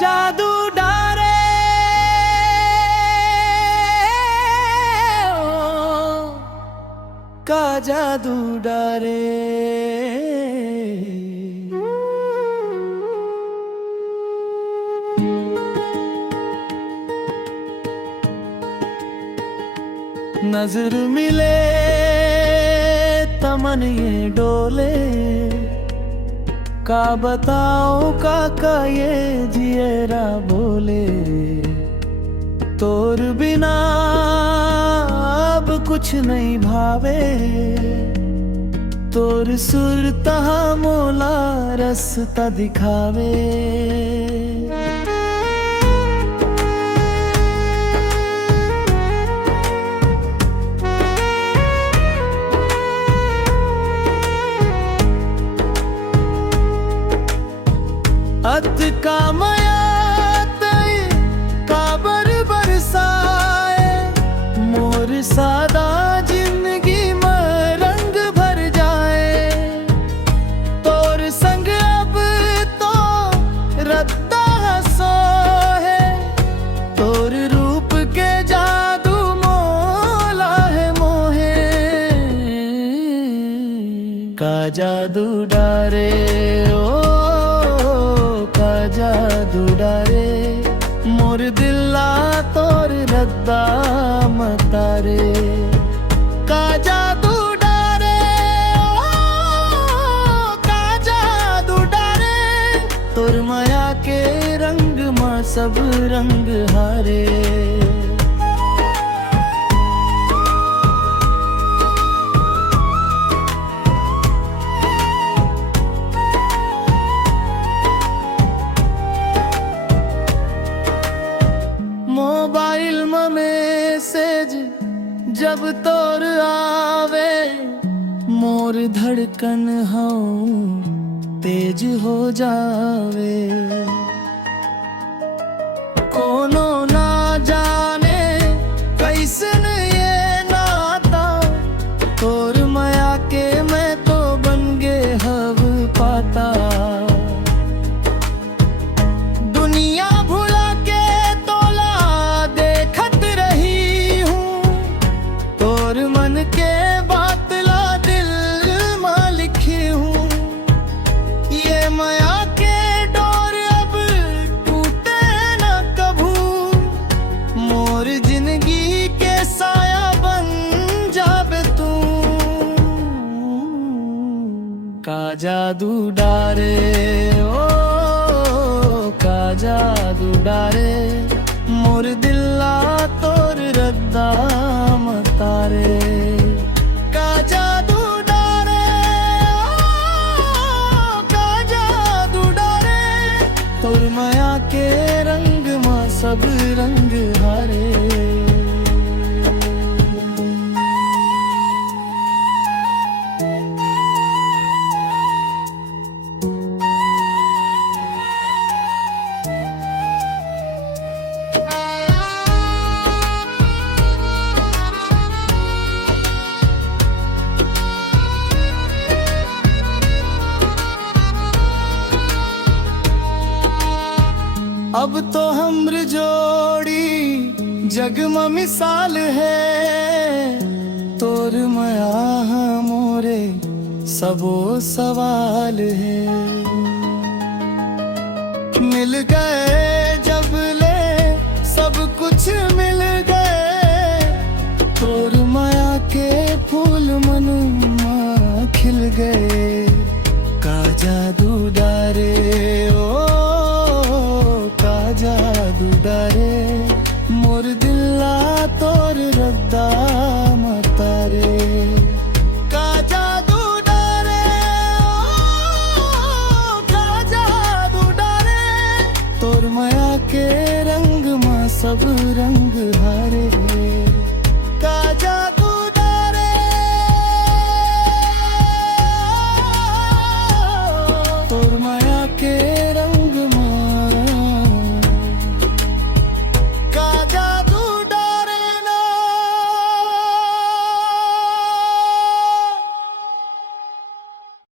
जादू डारे का जादू डारे। नजर मिले तमन ये डोले, का बताओ काका ये जियरा बोले। तोर बिना अब कुछ नहीं भावे, तोर सुर तहा मोला रस्ता दिखावे। अत का मया तय काबर बरसाए, मोर सादा जिंदगी में रंग भर जाए। तोर संग अब तो रद्दा हसो है, तोर रूप के जादू मोला है मोहे। का जादू डारे जादू डारे, मोर दिला तोर रद्दा मतारे। का जादू डारे का जादू डारे, तोर माया के रंग मां सब रंग हारे। मोबाइल में मैसेज जब तोर आवे, मोर धड़कन हो तेज हो जावे। कोनो ना जाने कैसन ये नाता, तोर माया के मैं तो बन गे हव पाता। दुनिया भुला के तोला देखत रही हूँ, तोर मन के बात ला दिल में लिखी हूँ। ये माया के डोर अब टूटे न कभू, मोर जिंदगी के साया बन जाबे तू। का जादू डारे का जादू डारे, मोर दिला तोर रद्दा मतारे। का जादू डारे का जादू डारे, तोर माया के रंग मां सब रंग हारे। अब तो हमर जोड़ी जग में मिसाल है, तोर माया मोरे सबो सवाल है। मिल गए जब ले सब कुछ मिल गए, तोर माया के फूल मन में खिल गए। का जादू